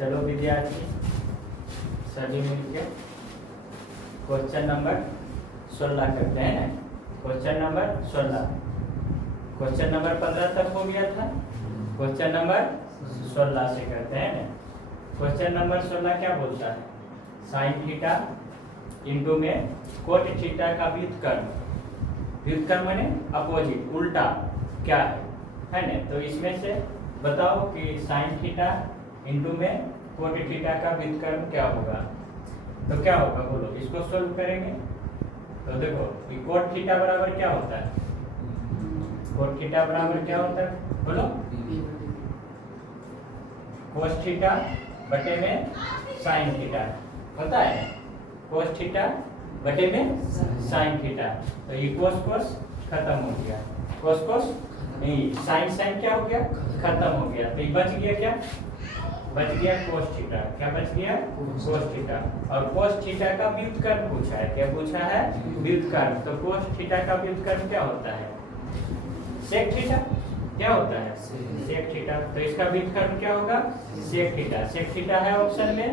चलो विद्यार्थी सभी मिलके क्वेश्चन नंबर 16 करते हैं ना। क्वेश्चन नंबर 16, क्वेश्चन नंबर 15 तक हो गया था, क्वेश्चन नंबर 16 से करते हैं ना। क्वेश्चन नंबर 16 क्या बोलता है? साइन थीटा इंटू में कोट थीटा का व्युत्क्रम, व्युत्क्रम माने अपोजिट, उल्टा क्या है ना। तो इसमें से बताओ कि साइन थीटा इंटू में कोट थीटा का व्युत्क्रम क्या होगा। तो क्या होगा बोलो, इसको सोल्व करेंगे। तो देखो कोट थीटा बराबर क्या होता है? कोट थीटा बराबर क्या होता है बोलो? कोस थीटा बटे में साइन थीटा होता है। कोस थीटा बटे में साइन थीटा, तो ये कोस कोस खत्म हो गया, कोस कोस नहीं, साइन साइन क्या हो गया? खत्म हो गया। तो ये बच गया क्या? बच गया कोस थीटा। क्या बच गया? Cos theta. और कोस थीटा का व्युत्क्रम पूछा है। क्या पूछा है? व्युत्क्रम। तो कोस थीटा का व्युत्क्रम क्या होता है? Sec theta. क्या होता है? Sec theta. तो इसका व्युत्क्रम क्या होगा? Sec theta. सेक थीटा है ऑप्शन में,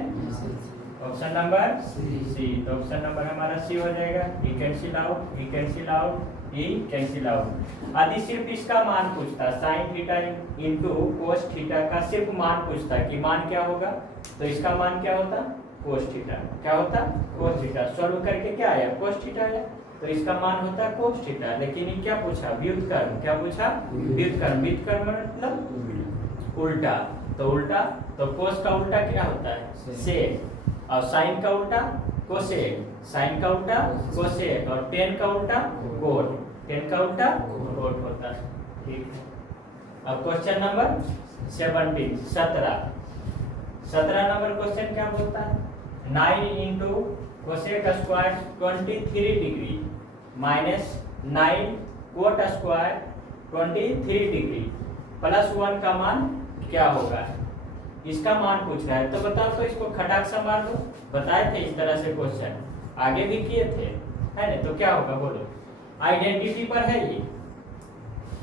ऑप्शन नंबर सी। तो ऑप्शन नंबर हमारा सी हो जाएगा। E cancel out, E cancel out, E cancel out. आदि सिर्फ इसका मान पूछता, sine theta into cos theta का सिर्फ मान पूछता कि मान क्या होगा। तो इसका मान क्या होता? Cos theta. क्या होता? Cos theta. सॉल्व करके क्या आया? कोस थीटा आया। तो इसका मान होता है कोस थीटा। लेकिन ये क्या पूछा? व्युत्क्रम। क्या पूछा? व्युत्क्रम। व्युत्क्रम मतलब उल्टा। तो उल्टा, तो कोस का उल्टा क्या होता है? सेक। और साइन का उल्टा कोसेक, साइन का उल्टा कोसेक, और टेन का उल्टा कोट, टेन का उल्टा कोट होता है। ठीक है। अब क्वेश्चन नंबर 17 नंबर क्वेश्चन क्या बोलता है? 9 into cosec square 23 degree minus 9 coat square 23 degree plus 1 का मान क्या होगा? इसका मान पूछ रहा है। तो बताओ, तो इसको खटाक से मार दो। बताए थे इस तरह से क्वेश्चन, आगे भी किए थे, है ना। तो क्या होगा बोलो? आइडेंटिटी पर है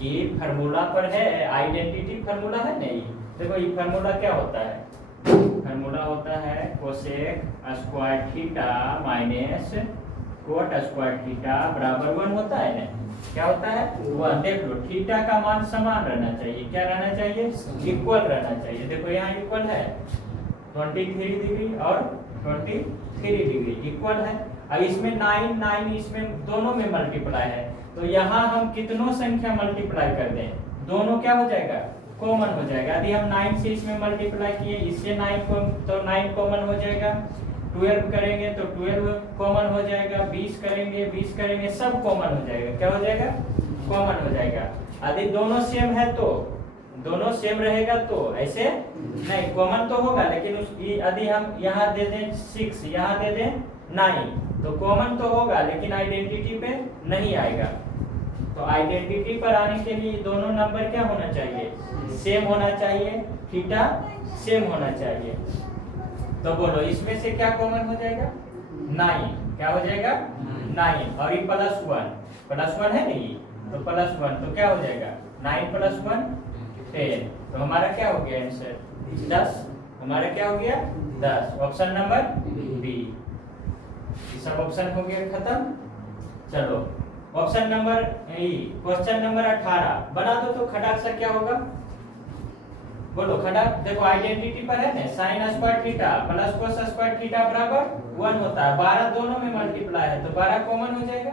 ये फार्मूला पर है, आइडेंटिटी फार्मूला है नहीं। देखो ये फार्मूला क्या होता है? फार्मूला होता है cosec square theta minus cot square theta बराबर 1 होता है ना। क्या होता है? 1। देख लो थीटा का मान समान रहना चाहिए। क्या रहना चाहिए? इक्वल रहना चाहिए। देखो यहाँ इक्वल है 23 डिग्री और 23 डिग्री इक्वल है। और इसमें 9 इसमें दोनों में मल्टीप्लाई है। तो यहाँ हम कितनों संख्या मल्टीप्लाई कर दें, दोनों क्या हो जाएगा? कॉमन हो जाएगा। यदि हम 9 से इसमें मल्टीप्लाई किए, इससे 9 को, तो 9 कॉमन हो जाएगा। 12 करेंगे तो 12 कॉमन हो जाएगा। 20 करेंगे, सब कॉमन हो जाएगा। क्या हो जाएगा? कॉमन हो जाएगा। यदि दोनों सेम है तो, दोनों सेम रहेगा तो ऐसे नहीं, कॉमन तो होगा, लेकिन यदि हम यहाँ दे दें 6, यहाँ दे दें 9, तो कॉमन तो होगा लेकिन आइडेंटिटी पे नहीं आएगा। तो आइडेंटिटी पर आने के लिए दोनों नंबर क्या होना चाहिए? सेम होना चाहिए, थीटा सेम होना चाहिए। तो बोलो इसमें से क्या कॉमन हो जाएगा? 9। क्या हो जाएगा? 9। और ये प्लस 1 है नहीं, तो प्लस 1, तो क्या हो जाएगा? 9 प्लस 1 10। तो हमारा क्या हो गया आंसर? 10। हमारा क्या हो गया? 10। Option number B. सब ऑप्शन हो गया खत्म। चलो ऑप्शन नंबर क्वेश्चन नंबर 18 बना दो। तो खटाक से क्या होगा बोलो? खटाक देखो आइडेंटिटी पर है ना, sign square theta plus cos square theta बराबर 1 होता है। 12 दोनों में मल्टीप्लाई है तो 12 कॉमन हो जाएगा।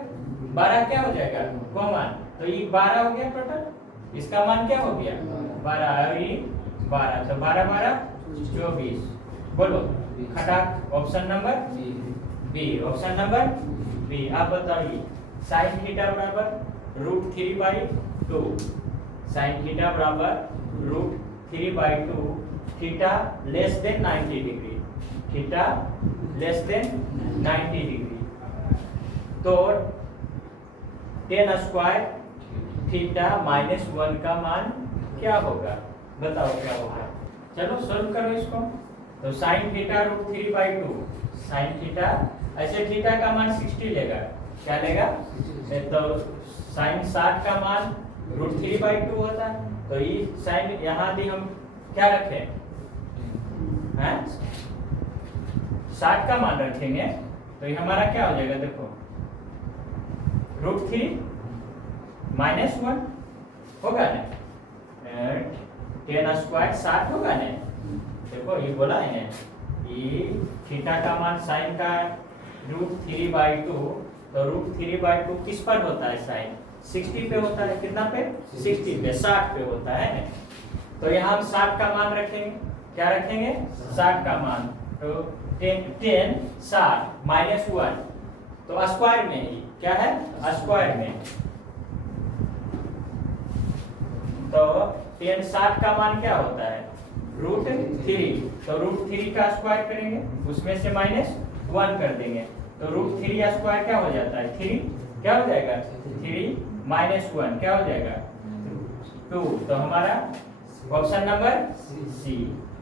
12 क्या हो जाएगा? कॉमन। तो ये 12 हो गया टोटल। इसका मान क्या हो गया? 12 और ये 12, तो 12 12 24। बोलो खटाक option number B. Option number B. आप बताइए साइन थीटा बराबर √3/2, साइन थीटा बराबर √3/2, theta less than 90 degree, theta less than 90 degree. तो 10 स्क्वायर थीटा माइनस 1 का मान क्या होगा? बताओ क्या होगा? चलो सोल्व करो इसको। तो साइन थीटा √3/2, साइन थीटा, ऐसे थीटा का मान 60 लेगा। क्या लेगा? तो साइन 60 का मान √3/2 होता है। तो ये साइन यहाँ भी हम क्या रखें? हैं 60 का मान रखेंगे तो ये हमारा क्या हो जाएगा, देखो √3 -1 होगा ना, 10 स्क्वायर 60 होगा ना। देखो ये बोला है ये थीटा का मान साइन का √3/2, तो √3/2 किस पर होता है साइन, 60 पे होता है। कितना पे, 60 पे, 60 पे होता है ना। तो यहाँ हम 60 का मान रखेंगे, क्या रखेंगे 60 का मान। तो 10 60 -1 तो स्क्वायर में ही क्या है, स्क्वायर में। तो 10 60 का मान क्या होता है √3, तो √3 का स्क्वायर करेंगे, उसमें से -1 कर देंगे, तो √3 स्क्वायर क्या हो जाता है 3, क्या हो जाएगा 3 -1 क्या हो जाएगा 2। तो हमारा option number C,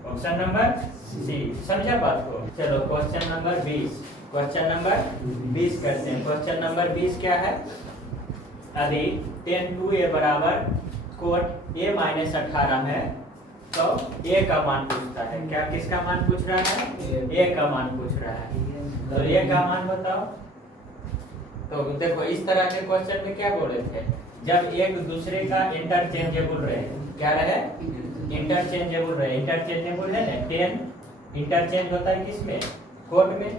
option number C. समझा बात को। चलो क्वेश्चन नंबर 20, क्वेश्चन नंबर 20 करते हैं। क्वेश्चन नंबर 20 क्या है, यदि tan 2a बराबर कोट a -18 है तो a का मान पूछता है। क्या किसका मान पूछ रहा है, a का मान पूछ रहा है। तो a का मान बताओ। तो देखो इस तरह के क्वेश्चन में क्या बोले थे, जब एक दूसरे का इंटरचेंजेबल रहे, क्या रहे इंटरचेंजेबल रहे। इंटरचेंजेबल है ना, 10 इंटरचेंज होता है किसमें, कोट में,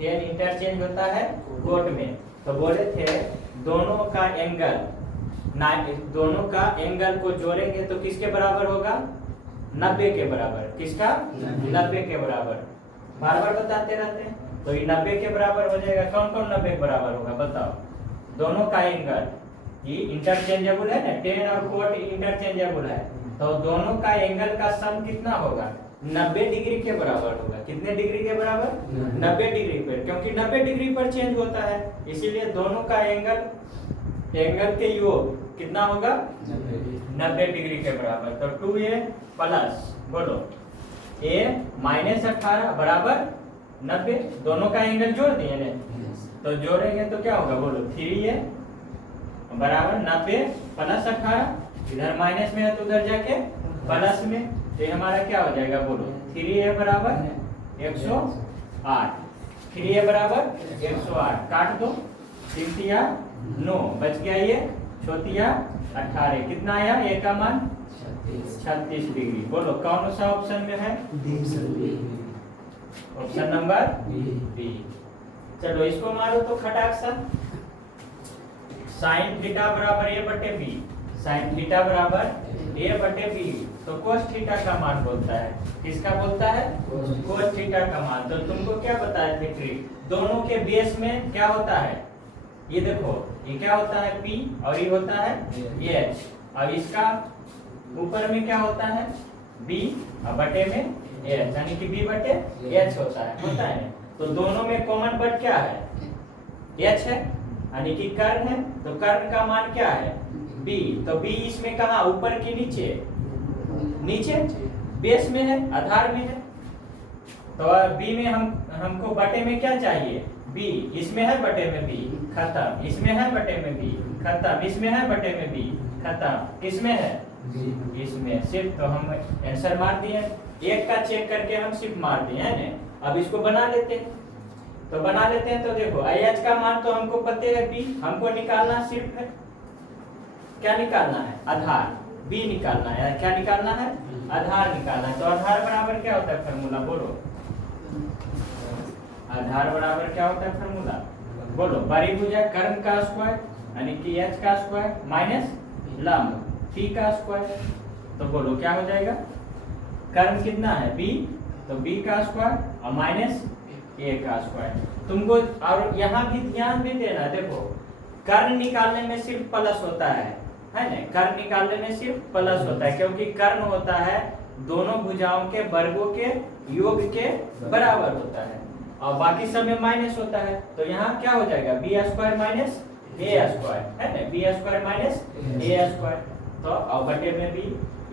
10 इंटरचेंज होता है कोट में। तो बोले थे दोनों का एंगल दोनों का एंगल को जोड़ेंगे तो किसके बराबर होगा, 90 के बराबर। किसका 90 के बराबर, बार बार बताते रहते हैं। तो ये 90 के बराबर हो जाएगा। कौन कौन 90 के बराबर होगा बताओ, दोनों का एंगल, ये इंटरचेंजेबल है ना, 10 और कोट इंटरचेंजेबल है, तो दोनों का एंगल का सम कितना होगा 90 डिग्री के बराबर होगा। कितने डिग्री के बराबर, 90 डिग्री पर, क्योंकि 90 डिग्री पर चेंज होता है, इसीलिए दोनों का एंगल के योग कितना होगा 90 डिग्री के बराबर। तो 2a प्लस, बोलो a -18 बराबर 90, दोनों का एंगल जोड़ दिए ना, तो जोड़ेंगे तो क्या होगा, बोलो 3a बराबर 90 प्लस 18, इधर माइनस में है तो उधर जाके प्लस में, तो हमारा क्या हो जाएगा, बोलो 3a बराबर 108, 3a बराबर 108, काट दो, 3 9 बच गया, ये छोटिया 18, कितना आया a का मान 36 डिग्री। बोलो कौन सा ऑप्शन में है, ऑप्शन नंबर बी। चलो इसको मारो तो खटाक सा, साइन थीटा बराबर a/b, साइन थीटा बराबर a/b, तो कोस थीटा का मान बोलता है। किसका बोलता है, कोस थीटा का मान। तो तुमको क्या बताया थे ट्रिक, दोनों के बेस में क्या होता है, ये देखो ये क्या होता है P और ये होता है H, और इसका ऊपर में क्या होता है B और बटे में H, यानी कि B/H होता है ना। तो दोनों में कॉमन बट क्या है H है, यानी कि कर्ण है, तो कर्ण का मान क्या है B, तो B इसमें कहाँ, ऊपर की नीचे, नीचे बेस में है, आधार में है। तो B में हमको बटे में क्या चाहिए B, इसमें है बटे में B, खत्म, इसमें है बटे में B, खत्म, इसमें है बटे में B, खत्म, किसमें है इसमें सिर्फ। तो हम आंसर मार दिए, एक का चेक करके हम सिर्फ मार दिए है ना। अब इसको बना लेते हैं, तो बना लेते हैं। तो देखो H का मान तो हमको पता है B, हमको निकालना सिर्फ है, क्या निकालना है, आधार, B निकालना है, क्या निकालना है, आधार निकालना है। तो आधार बराबर क्या होता है फार्मूला, बोलो आधार बराबर क्या होता है फार्मूला, बोलो बड़ी भुजा कर्ण का स्क्वायर यानी कि H का स्क्वायर माइनस लंब P का स्क्वायर। तो बोलो क्या हो जाएगा, कर्ण कितना है B, तो B का स्क्वायर और माइनस A का स्क्वायर। तुमको और यहाँ भी ध्यान भी देना, देखो कर्ण निकालने में सिर्फ प्लस होता है ना, कर्ण निकालने में सिर्फ प्लस होता है, क्योंकि कर्ण होता है दोनों भुजाओं के वर्गों के योग के बराबर होता है, और बाकी सब में माइनस होता है। तो यहाँ क्या हो जाएगा B² माइनस A² है ना, B² माइनस A²। तो और बटे में भी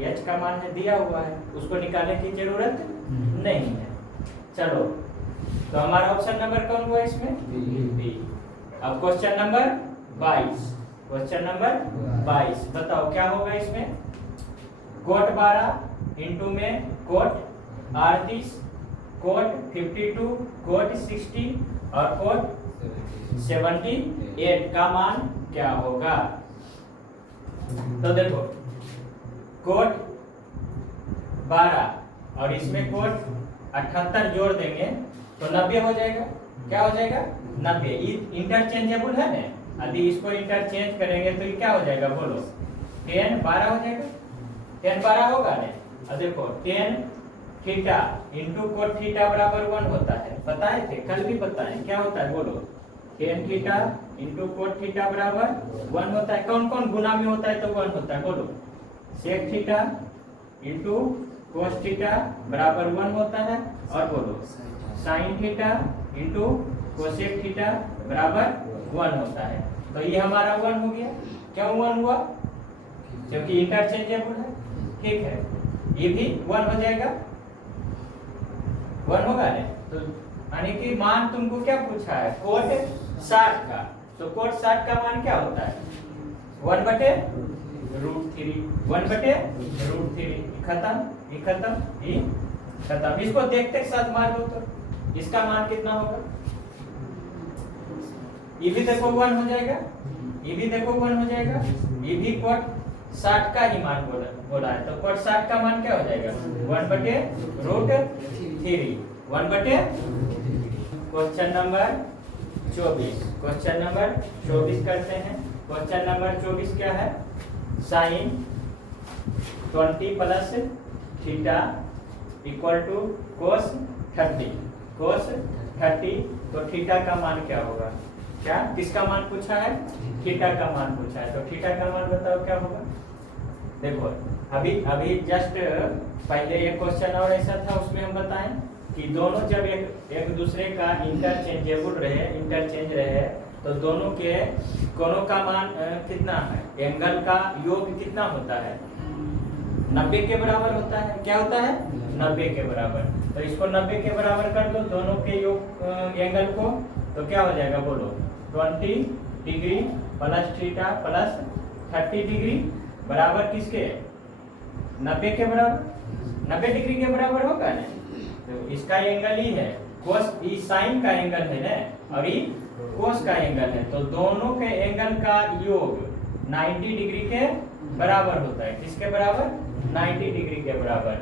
H का मान है दिया हुआ है, उसको निकालने की जरूरत नहीं है। चलो तो हमारा ऑप्शन नंबर कौन हुआ इसमें, बी। अब क्वेश्चन नंबर 22, क्वेश्चन नंबर 22 बताओ क्या होगा इसमें, कोट 12 इंटू में कोट 38 कोट 52, कोट 60 और कोट 78 का मान क्या होगा? तो देखो कोट 12 और इसमें कोट 78 जोड़ देंगे तो 90 हो जाएगा। क्या हो जाएगा? 90। इंटरचेंजेबल है ना, यदि इसको इंटरचेंज करेंगे तो ये क्या हो जाएगा बोलो? 10 12 हो जाएगा। 10 12 होगा ना। अब देखो 10 थीटा इंटू कोट थीटा बराबर 1 होता है। बताए थे, कल भी बताए क्या होता है बोलो? 10 थीटा इंटू कोट थीटा बराबर 1 होता है। कौन कौन गुना में होता है तो 1 होता है बोलो? Sec theta into cos theta बराबर 1 होता है। और बोलो sine theta into cosec theta बराबर 1 होता है। तो ये हमारा 1 हो गया। क्यों 1 हुआ? क्योंकि इंटरचेंजेबल है। ठीक है, ये भी 1 हो जाएगा। 1 होगा ना। तो यानी कि मान तुमको क्या पूछा है? कोट 60 का। तो कोट 60 का मान क्या होता है? 1/√3। 1/√3। खत्म, ये खत्म, ये खत्म। इसको देखते साथ मार दो तो इसका मान कितना होगा? ये भी देखो 1 हो जाएगा, ये भी देखो 1 हो जाएगा, ये भी कोट 60 का ही मान बोला है। तो कोट 60 का मान क्या हो जाएगा? 1/√3। 1/। Question number 24। क्वेश्चन नंबर 24 करते हैं। क्वेश्चन नंबर 24 क्या है? Sine 20 plus theta equal to cos 30। Cos 30। तो थीटा का मान क्या होगा? क्या किसका मान पूछा है? थीटा का मान पूछा है। तो थीटा का मान बताओ क्या होगा? देखो अभी जस्ट पहले एक क्वेश्चन और ऐसा था, उसमें हम बताएं कि दोनों जब एक दूसरे का इंटरचेंजेबल इंटरचेंज रहे तो दोनों के कोनों का मान कितना है? एंगल का योग कितना होता है? 90 के बराबर होता है। क्या होता है? 90 के बराबर। तो इसको 90 के बराबर कर दो दोनों के योग एंगल को। तो क्या हो जाएगा बोलो? 20 degree plus theta plus 30 degree बराबर किसके? 90 के बराबर। 90 डिग्री के बराबर होगा ना। तो इसका एंगल ही है कोस, ये साइन का एंगल है ना और ये कोस का एंगल है। तो दोनों के एंगल का योग 90 डिग्री के बराबर होता है। किसके बराबर? 90 डिग्री के बराबर।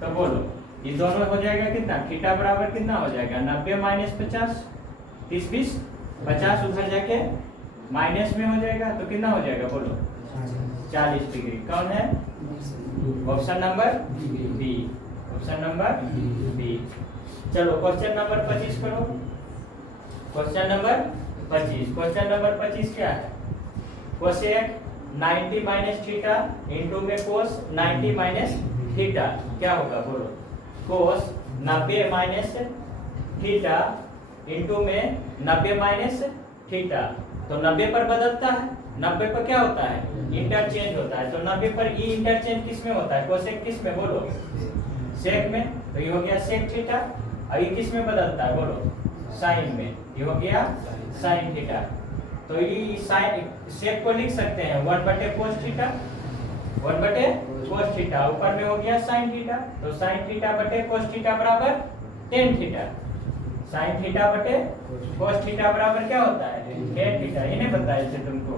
तो बोलो ये दोनों हो जाएगा कितना? थीटा बराबर कितना हो जाएगा? 90 माइनस 50, 30 20 50 उधर जाके माइनस में हो जाएगा। तो कितना हो जाएगा बोलो? 40 डिग्री। कौन है? Option number B. Option number B. चलो क्वेश्चन नंबर 25 करो। Question number 25। क्वेश्चन नंबर 25 क्या है? कोसेक 90 माइनस थीटा इंटू में कोस 90 माइनस थीटा क्या होगा बोलो? कोस 90 माइनस थीटा इंटू में 90 माइनस थीटा। तो 90 पर बदलता है। 90 पर क्या होता है? इंटरचेंज होता है। तो 90 पर ई इंटरचेंज किस में होता है? कोसेक किस में बोलो? सेक में। तो ये हो गया सेक थीटा। और ये किस में बदलता है बोलो? साइन में। ये हो गया साइन थीटा। तो ये साइन सेक को लिख सकते हैं 1/cos थीटा। 1/cos थीटा ऊपर में हो गया साइन थीटा। तो साइन थीटा बटे cos थीटा बराबर tan थीटा। साइन थीटा बटे cos थीटा बराबर क्या होता है? tan theta. इन्हें बताया थे तुमको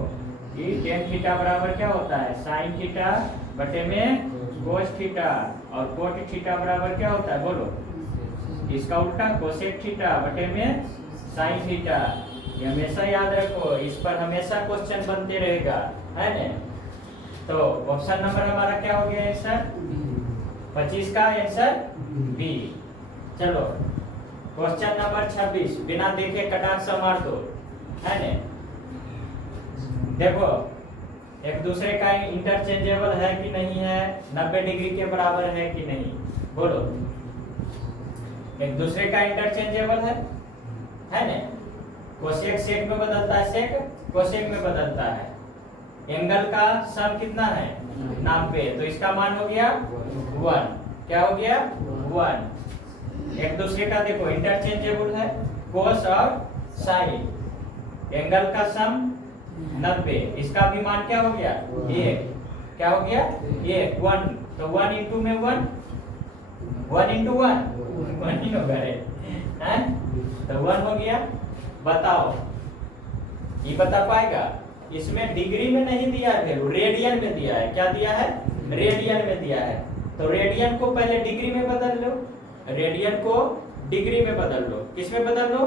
कि tan थीटा बराबर क्या होता है? साइन थीटा बटे में cos थीटा। और cot थीटा बराबर क्या होता है बोलो? इसका उल्टा कोसेक थीटा बटे में साइन थीटा। ये हमेशा याद रखो, इस पर हमेशा क्वेश्चन बनते रहेगा, है ना। तो ऑप्शन नंबर हमारा क्या हो गया आंसर? 25 का आंसर बी। चलो क्वेश्चन नंबर 26 बिना देखे कटाक्ष मार दो, है ना। देखो एक दूसरे का इंटरचेंजेबल है कि नहीं है? 90 डिग्री के बराबर है कि नहीं बोलो? एक दूसरे का इंटरचेंजेबल है ना। कोसेक सेक में बदलता है, सेक कोसेक में बदलता है। एंगल का सम कितना है? 90। तो इसका मान हो गया 1। क्या हो गया? 1। एक दूसरे का देखो इंटरचेंजेबल है कोस और साइन। एंगल का सम 90। इसका भी मान क्या हो गया? 1। क्या हो गया? 1। 1। तो 1 इंटू में 1, 1 इंटू 1 वन ही होगा रे, हैं? तो 1 हो गया। बताओ ये बता पाएगा? इसमें डिग्री में नहीं दिया है वैल्यू, रेडियन में दिया है। क्या दिया है? रेडियन में दिया है। तो रेडियन को पहले डिग्री में बदल लो, रेडियन को डिग्री में बदल लो। किस में बदल लो?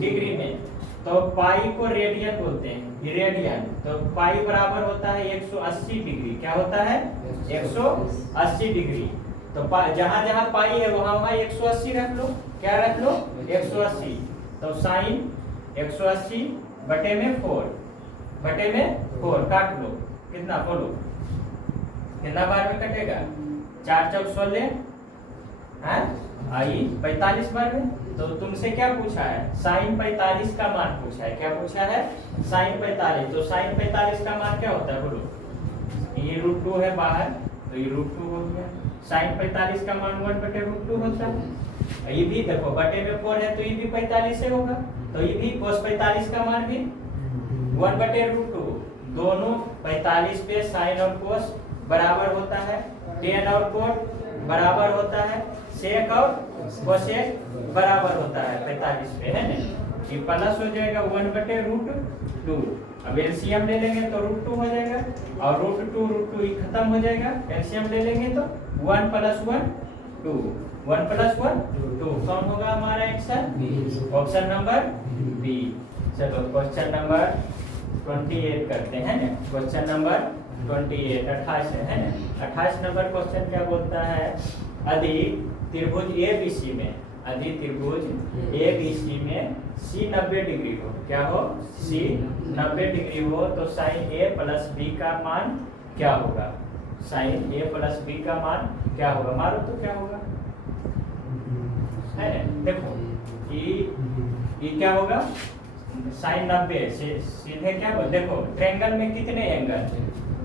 डिग्री में। तो पाई को रेडियन बोलते हैं, रेडियन। तो पाई बराबर होता है 180 डिग्री। क्या होता है? 180 डिग्री। तो जहां जहां पाई है वहां वहां 180 रख लो। क्या रख लो? 180। तो साइन 180 बटे में 4, बटे में 4 काट लो। कितना बोलो? कितना बार में कटेगा? 4 चौक 16 है, आई 45 बार में। तो तुमसे क्या पूछा है? साइन 45 का मान पूछा है। क्या पूछा है? साइन 45। तो साइन 45 का मान क्या होता है बोलो? ये √2 है बाहर, तो ये √2 हो गया। साइन 45 का मान 1/√2 होता है। ये भी देखो बटे में 4 है, तो ये भी 45 से होगा। तो ये भी cos 45 का मान भी 1/√2। दोनों 45 पे साइन और कोस बराबर होता है, टेन और कोट बराबर होता है, सेक और कोसेक बराबर होता है 45 पे, है ना? ये प्लस हो जाएगा 1/√2। अब एलसीएम ले लेंगे तो √2 हो जाएगा, और √2 ये खत्म हो जाएगा। एलसीएम ले लेंगे तो 1 + 1 2, 1 + 1 2। कौन होगा हमारा आंसर? Option number B. चलो क्वेश्चन नंबर 28 करते हैं ना। क्वेश्चन नंबर 28 28 है ना। 28 नंबर क्वेश्चन क्या बोलता है? यदि त्रिभुज ABC में, यदि त्रिभुज ABC में C 90 डिग्री हो, क्या हो? C 90 डिग्री हो तो साइन A + B का मान क्या होगा? साइन A + B का मान क्या होगा? मारो तो क्या होगा, है ना? देखो ये क्या होगा? साइन 90 से सीधे क्या हो? देखो ट्रायंगल में कितने एंगल?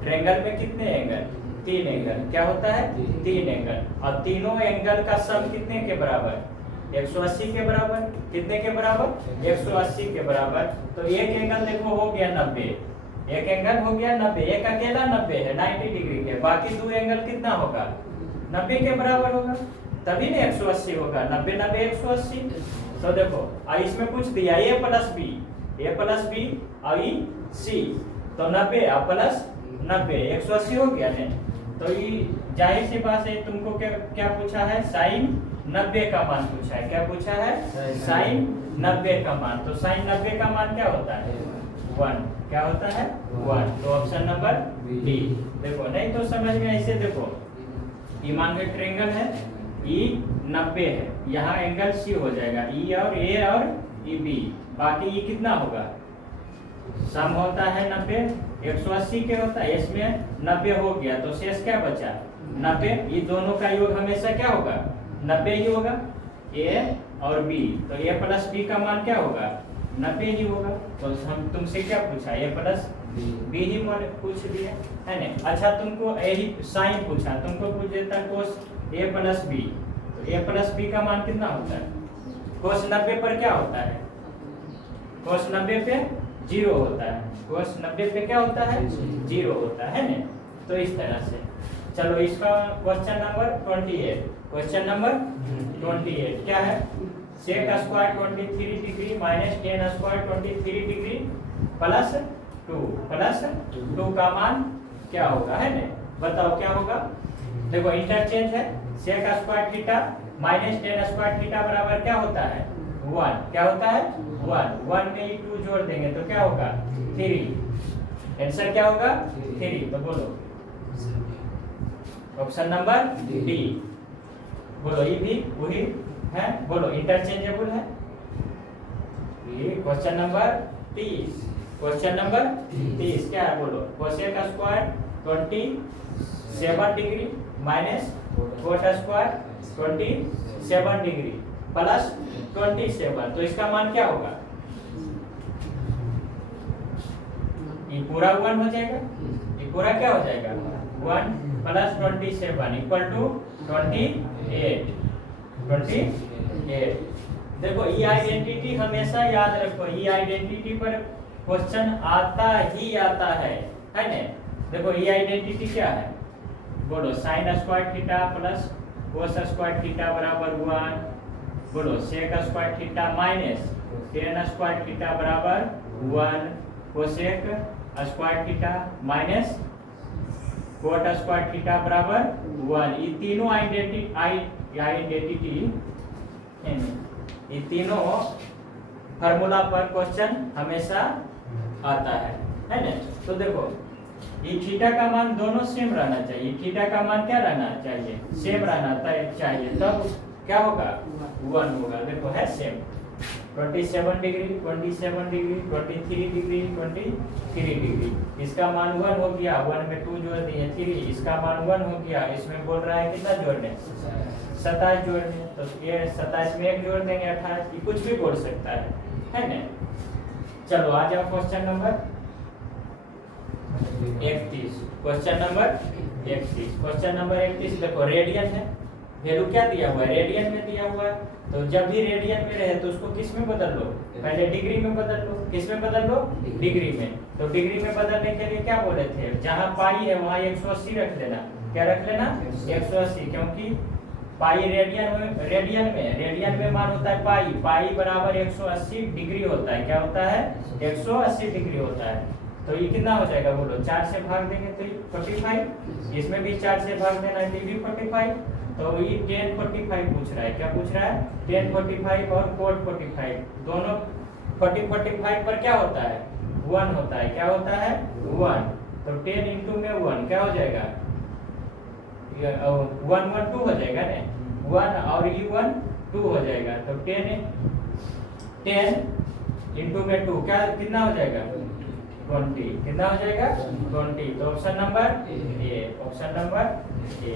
ट्रायंगल में कितने एंगल? 3 एंगल। क्या होता है? 3 एंगल। और तीनों एंगल का सम कितने के बराबर? 180 के बराबर। कितने के बराबर? 180 के बराबर। तो एक एंगल देखो हो गया 90, एक एंगल हो गया 90, एक अकेला 90 है 90 डिग्री के। बाकी 2 एंगल कितना होगा? 90 के बराबर होगा, तभी ना 180 होगा। 90 90 180। तो देखो इसमें पूछ दिया A + B, A + B और C। तो 90 प्लस 90 180 हो गया ना। तो ये जाहिर सी बात है, तुमको क्या पूछा है? साइन 90 का मान पूछा है। क्या पूछा है? साइन 90 का मान। तो साइन 90 का मान क्या होता है? 1। क्या होता है? 1। तो ऑप्शन नंबर डी। देखो नहीं तो समझ में ऐसे देखो, ये मान के ट्रायंगल है, E 90 है, यहाँ एंगल C हो जाएगा, E और A और EB। बाकी ये कितना होगा? सम होता है 90, 180 के होता है, इसमें 90 हो गया तो शेष क्या बचा? 90। ये दोनों का योग हमेशा क्या होगा? 90 ही होगा, A और B। तो A + B का मान क्या होगा? 90 ही होगा। तो हम तुमसे क्या पूछा? A + B ही पूछ दिया, है ना? अच्छा तुमको यही साइन पूछा, तुमको पूछ देता cos A + B। तो A + B का मान कितना होता है? cos 90 पर क्या होता है? cos 90 पे 0 होता है। cos 90 पे क्या होता है? 0 होता है ना। तो इस तरह से चलो इसका क्वेश्चन नंबर 28। क्वेश्चन नंबर 28 क्या है? sec square 23 degree minus tan square 23 degree plus 2 का मान क्या होगा, है ना? बताओ क्या होगा? देखो इंटरचेंज है, sec square theta minus tan square theta बराबर क्या होता है? 1। क्या होता है? 1 में 2 जोड़ देंगे तो क्या होगा? 3। आंसर क्या होगा? 3। तो बोलो ऑप्शन नंबर डी। बोलो ये भी वही है, बोलो इंटरचेंजेबल है। ये क्वेश्चन नंबर 30। क्वेश्चन नंबर 30 क्या है? बोलो cosec square 27 degree minus cot square 27 degree plus 27। तो इसका मान क्या होगा? ये पूरा 1 हो जाएगा, ये पूरा क्या हो जाएगा? 1 + 27 = 28। देखो ये आइडेंटिटी हमेशा याद रखो, ये आइडेंटिटी पर क्वेश्चन आता ही आता है ना? देखो ये आइडेंटिटी क्या है? बोलो sine square theta plus cos square theta बराबर 1 बोलो sec square theta minus tan square theta बराबर 1 cosec square theta minus cot square theta बराबर 1। ये तीनों आइडेंटिटी ये तीनों फार्मूला पर क्वेश्चन हमेशा आता है ना। तो देखो ये थीटा का मान दोनों सेम रहना चाहिए, थीटा का मान क्या रहना चाहिए, सेम रहना चाहिए, तब क्या होगा 1 होगा। देखो है same 27 degree 27 degree 23 degree 23 degree, इसका मान 1 हो गया, 1 में 2 जोड़ दिए 3, इसका मान 1 हो गया, इसमें बोल रहा है कितना जोड़ने 27 जोड़ने, तो ये 27 में 1 जोड़ देंगे 28, ये कुछ भी बोल सकता है ना। चलो आ जाओ question number 31। Question number 31, question number 31 देखो रेडियन है, वैल्यू क्या दिया हुआ है, रेडियन में दिया हुआ है। तो जब भी रेडियन में रहे तो उसको किस में बदल लो, पहले डिग्री में बदल लो, किस में बदल लो, डिग्री में। तो डिग्री में बदलने के लिए क्या बोले थे, जहां पाई है वहां 180 रख लेना, क्या रख लेना 180, क्योंकि पाई रेडियन में मान होता है पाई बराबर 180 डिग्री होता है, क्या होता है 180 डिग्री होता है। तो ये कितना हो जाएगा बोलो, 4 से भाग देंगे तो 45, इसमें भी 4 से भाग देना है तो भी 45। तो ये 1045 पूछ रहा है, क्या पूछ रहा है 1045 और कोट 45, दोनों 45 पर क्या होता है 1 होता है, क्या होता है 1। तो 10 इंटू में 1 क्या हो जाएगा 1 1 2 हो जाएगा ना, 1 और ये 1 2 हो जाएगा। तो 10 इंटू में 2 क्या कितना हो जाएगा 20, कितना हो जाएगा 20। तो option number A, option number A.